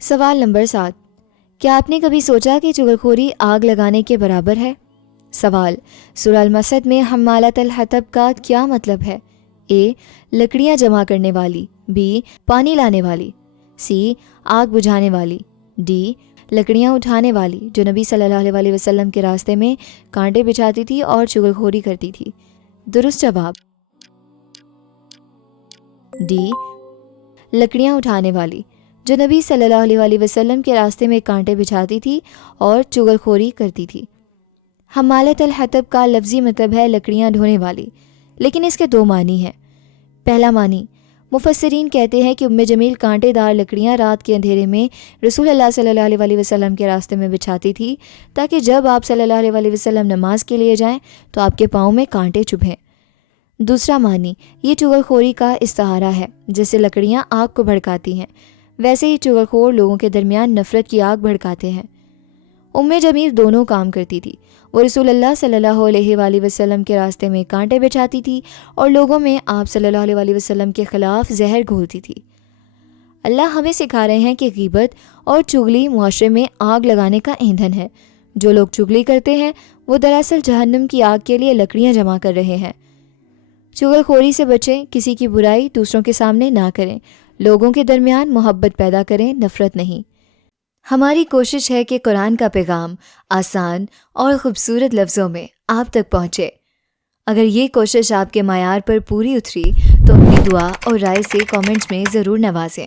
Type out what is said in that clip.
سوال نمبر 7، کیا آپ نے کبھی سوچا کہ چغلخوری آگ لگانے کے برابر ہے؟ سوال، سورہ المسد میں حمالۃ الحطب کا کیا مطلب ہے؟ اے، لکڑیاں جمع کرنے والی، بی، پانی لانے والی، سی، آگ بجھانے والی، ڈی، لکڑیاں اٹھانے والی جو نبی صلی اللہ علیہ وسلم کے راستے میں کانٹے بچھاتی تھی اور چغلخوری کرتی تھی۔ درست جواب ڈی، لکڑیاں اٹھانے والی جو نبی صلی اللہ علیہ وسلم کے راستے میں کانٹے بچھاتی تھی اور چغلخوری کرتی تھی۔ حمالۃ الحطب کا لفظی مطلب ہے لکڑیاں ڈھونے والی، لیکن اس کے دو معنی ہیں۔ پہلا معنی، مفسرین کہتے ہیں کہ ام جمیل کانٹے دار لکڑیاں رات کے اندھیرے میں رسول اللہ صلی اللہ علیہ وسلم کے راستے میں بچھاتی تھی تاکہ جب آپ صلی اللہ علیہ وسلم نماز کے لیے جائیں تو آپ کے پاؤں میں کانٹے چبھیں۔ دوسرا معنی، یہ چغلخوری کا استعارہ ہے، جس سے لکڑیاں آگ کو بھڑکاتی ہیں، ویسے ہی چغلخور لوگوں کے درمیان نفرت کی آگ بھڑکاتے ہیں۔ ام جمیل دونوں کام کرتی تھی، وہ رسول اللہ صلی اللہ علیہ وآلہ وسلم کے راستے میں کانٹے بچھاتی تھی اور لوگوں میں آپ صلی اللہ علیہ وسلم کے خلاف زہر گھولتی تھی۔ اللہ ہمیں سکھا رہے ہیں کہ غیبت اور چغلی معاشرے میں آگ لگانے کا ایندھن ہے۔ جو لوگ چغلی کرتے ہیں وہ دراصل جہنم کی آگ کے لیے لکڑیاں جمع کر رہے ہیں۔ چغلخوری سے بچیں، کسی کی برائی دوسروں کے سامنے نہ کریں، لوگوں کے درمیان محبت پیدا کریں، نفرت نہیں۔ ہماری کوشش ہے کہ قرآن کا پیغام آسان اور خوبصورت لفظوں میں آپ تک پہنچے۔ اگر یہ کوشش آپ کے معیار پر پوری اتری تو اپنی دعا اور رائے سے کامنٹس میں ضرور نوازیں۔